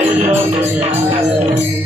el otro lado.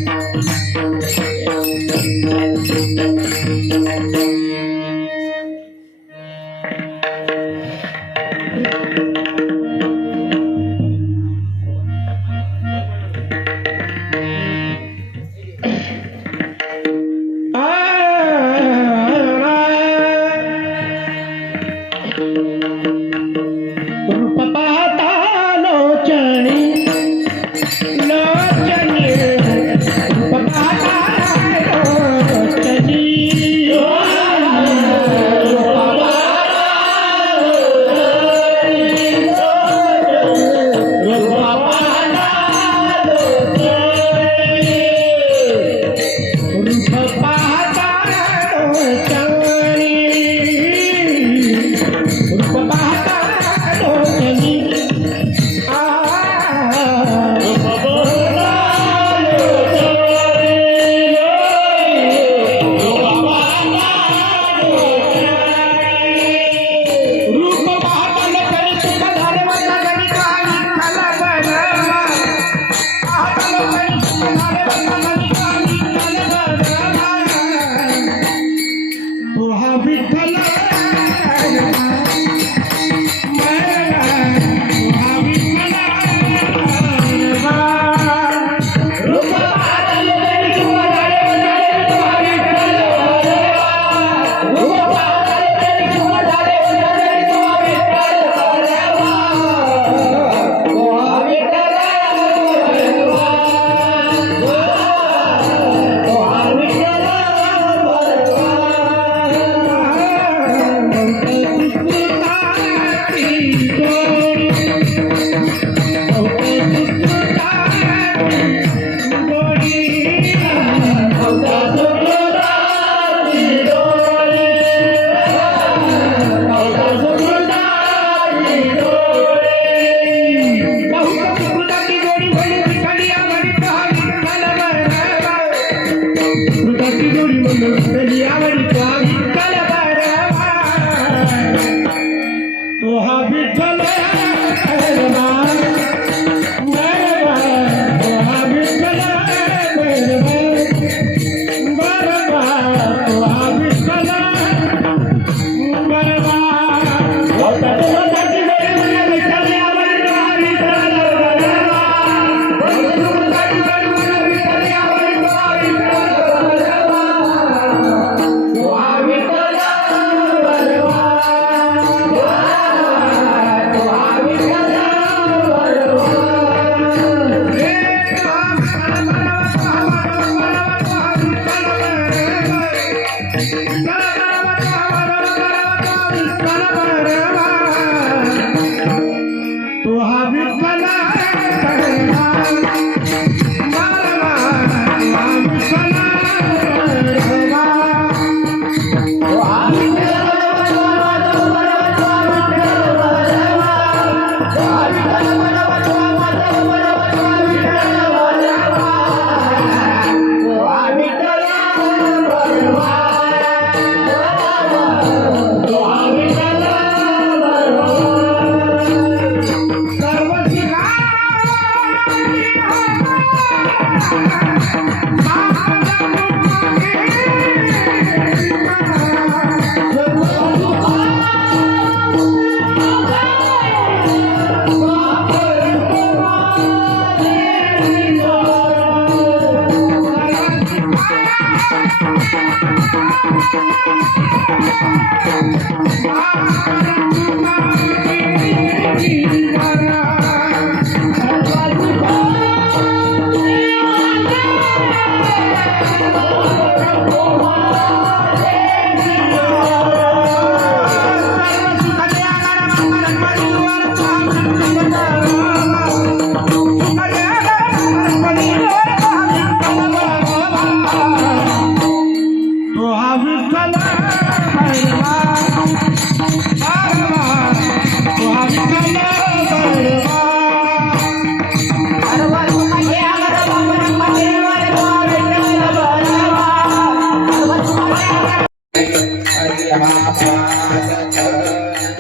thank you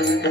अ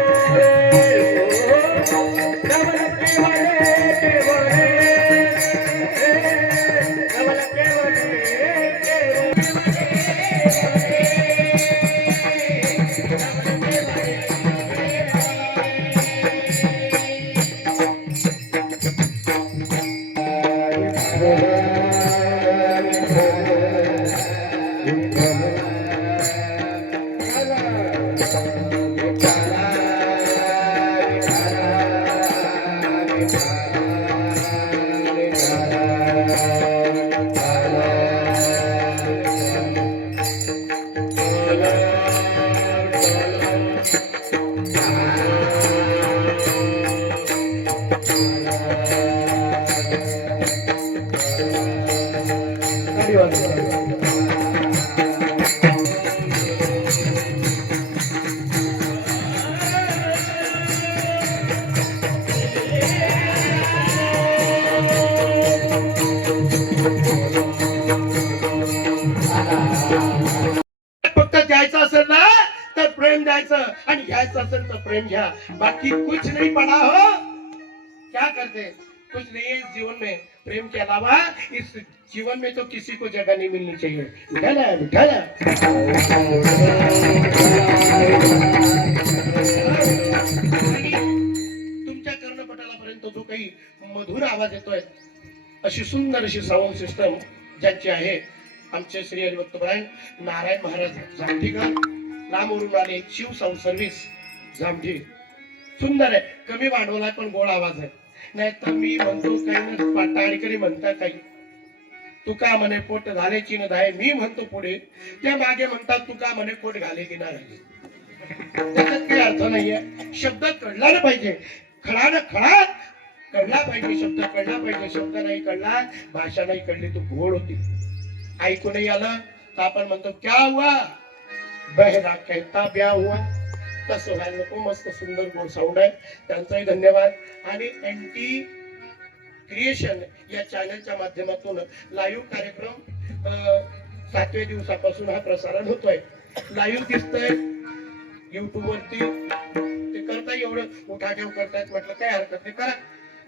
करते। कुछ नहीं है इस जीवन में। प्रेम के अलावा इस जीवन में तो किसी को जगह नहीं मिलनी चाहिए। उठाना उठाना तुमच्या कर्णपटालापर्यंत जो काही मधुर आवाज येतोय अशी सुंदर अशी साऊंड सिस्टम ज्यांची आहे आमचे श्री हरिभक्तपरायण नारायण महाराज जामठीकर रामवरून आले शिव साऊंड सर्व्हिस जामठी. सुंदर आहे. कमी भांडवलात पण गोड आवाज आहे. नाही तर मी म्हणतो काही न पाटाळीकरी म्हणता काही. तुका म्हणे पोट घालेची न धाय मी म्हणतो पुढे. त्या मागे म्हणतात तुका म्हणे पोट घाले की नाही घाले त्याच्यात काही अर्थ नाहीये. शब्द कळला ना पाहिजे. खळा ना खळा. कळला पाहिजे शब्द कळला पाहिजे शब्द नाही कळला भाषा नाही कळली तू घोड होती. ऐकूनही आलं तर आपण म्हणतो क्या हुआ? बहरा कहता ब्या हुआ? तसं झालं नको मस्त सुंदर गोड साऊंड आहे. त्यांचाही धन्यवाद. आणि एंटी क्रिएशन या चॅनलच्या माध्यमातून लाईव्ह कार्यक्रम अं, सातव्या दिवसापासून हा प्रसारण होतोय. लाईव्ह दिसतोय युट्यूब वरती. ते करता एवढं उठाठेव करतायत म्हटलं काय हरकत नाही. करा.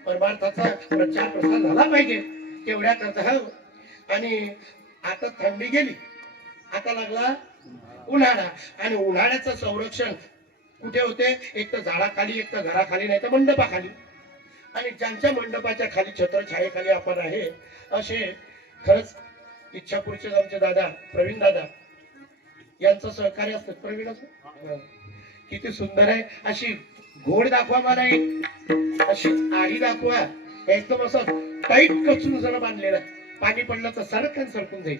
परमार्थाचा प्रचार प्रसार झाला पाहिजे. तेवढ्या करता हो. आणि आता थंडी गेली. आता लागला उन्हाळा. आणि उन्हाळ्याचं संरक्षण कुठे होते? एक तर झाडाखाली एक तर घराखाली नाही तर मंडपाखाली. आणि ज्यांच्या मंडपाच्या खाली छत्रछायेखाली आपण आहे असे खरंच इच्छापूरचे आमचे दादा प्रवीण दादा यांचं सहकार्य असतं. प्रवीण असं? किती सुंदर आहे. अशी घोड दाखवा मला एक. अशी आडी दाखवा. एकदम असं टाईट कचून जरा बांधलेलं पाणी पडलं तर सरकन सरकून जाईल.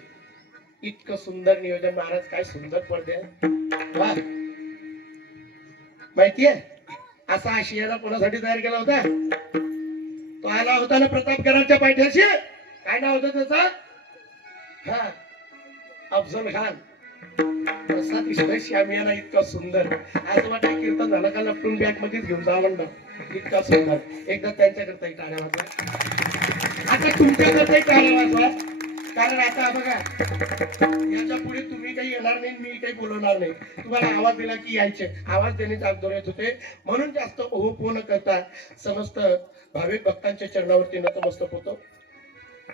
इतकं सुंदर नियोजन. महाराज काय सुंदर पडदे वा. माहितीये? असा आशियाला कोणासाठी तयार केला होता? तो आला होता ना प्रतापगडाच्या पायथ्याशी. काय नाव होत त्याचा? हा अफजल खान. तसा दिसतोय इतका सुंदर. आज वाटतं कीर्तन झालं का लपटून बॅग मध्येच घेऊन जा म्हणलं. इतका सुंदर. एकदा त्यांच्याकरता टाळ्या वाजवा. आता तुमच्याकरता टाळ्या वाजवा. कारण आता बघा याच्यापुढे तुम्ही काही येणार नाही मी काही बोलवणार नाही. तुम्हाला आवाज दिला की यायचे. आवाज देण्याचे आंदोलन येत होते. म्हणून जास्त ओहो न करता समस्त भाविक भक्तांच्या चरणावरती नतमस्तक होतो.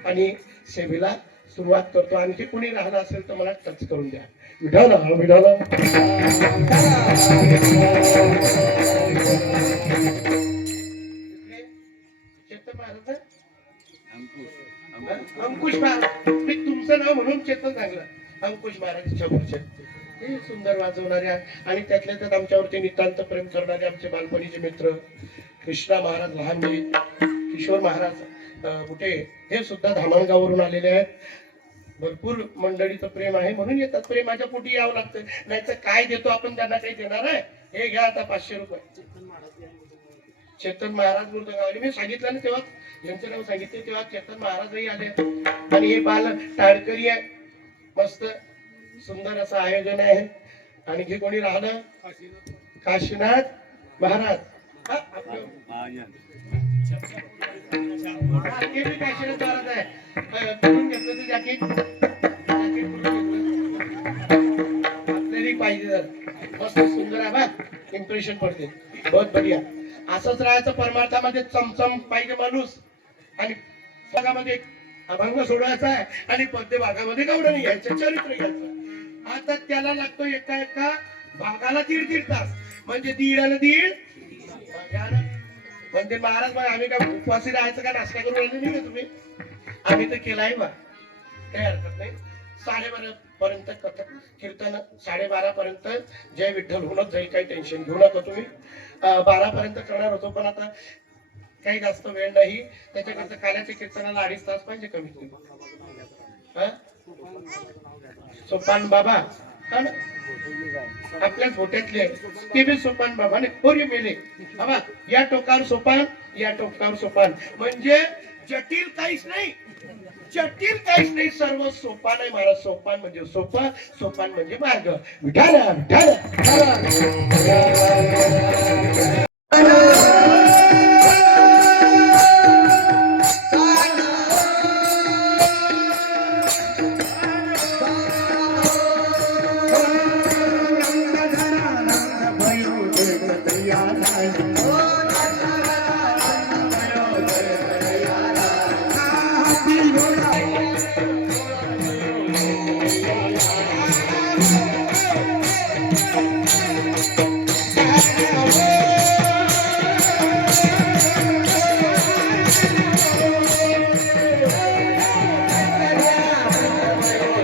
आणि सेवेला सुरुवात करतो. आणखी कोणी राहिलं असेल तर मला टच करून द्या. विठाला विठाला महाराज अंकुश महाराज मी तुमचं नाव म्हणून चेतन सांगलं अंकुश महाराज इच्छापूरचे हे सुंदर वाजवणारे आणि त्यातल्या त्यात आमच्यावरती नितांत प्रेम करणारे आमचे बालपणीचे मित्र कृष्णा महाराज लहानजी किशोर महाराज कुठे हे सुद्धा धामणगावरून आलेले आहेत. भरपूर मंडळीचं प्रेम आहे. म्हणून येतात. प्रेमाच्या पोटी यावं लागतं. नाही तर काय देतो आपण त्यांना काही देणार आहे? हे घ्या आता पाचशे रुपये. चेतन महाराज बोलतो मी सांगितलं ना तेव्हा यांचं नाव सांगितलं तेव्हा चेतन महाराजही आले. आणि हे बाल टाळकरी आहे. मस्त सुंदर असं आयोजन आहे. आणि हे कोणी राहणं काशीनाथ महाराज. ते काशीनाथ महाराज आहे. घेतलं ते जॅकेट? आपल्यालाही पाहिजे जर. मस्त सुंदर आहे बा. इम्प्रेशन पडते. बहुत बढिया. असंच राहायचं परमार्थामध्ये चमचम पाहिजे माणूस. आणि भागामध्ये अभंग सोडवायचा आहे आणि पद्य भागामध्ये गौडणी घ्यायचं चरित्र घ्यायचं आता त्याला लागतो एका एका भागाला दीड दीड तास. म्हणजे दीड आणि दीड. म्हणजे महाराज मग आम्ही काय उपवासी राहायचं का? नाश्ता करून राहिले नाही का तुम्ही? आम्ही तर केलाय बा. काही हरकत नाही. साडेबारा पर्यंत कथ कीर्तन साडेबारा पर्यंत. जय विठ्ठल होणं जाईल काही टेन्शन घेऊ नका तुम्ही. बारा पर्यंत करणार होतो पण आता काही जास्त वेळ नाही. त्याच्याकरता काल्याच्या कीर्तनाला अडीच तास पाहिजे कमीत कमी. सोपान बाबा हा ना? आपल्याच होट्यातले ते बी सोपान बाबा ने पोरी मेले बाबा या टोकावर सोपान या टोकावर सोपान. म्हणजे जटिल काहीच नाही. जटिल काहीच नाही. सर्व सोपान आहे महाराज सोपान म्हणजे सोपा सोपान म्हणजे मार्ग. विठाला विठाला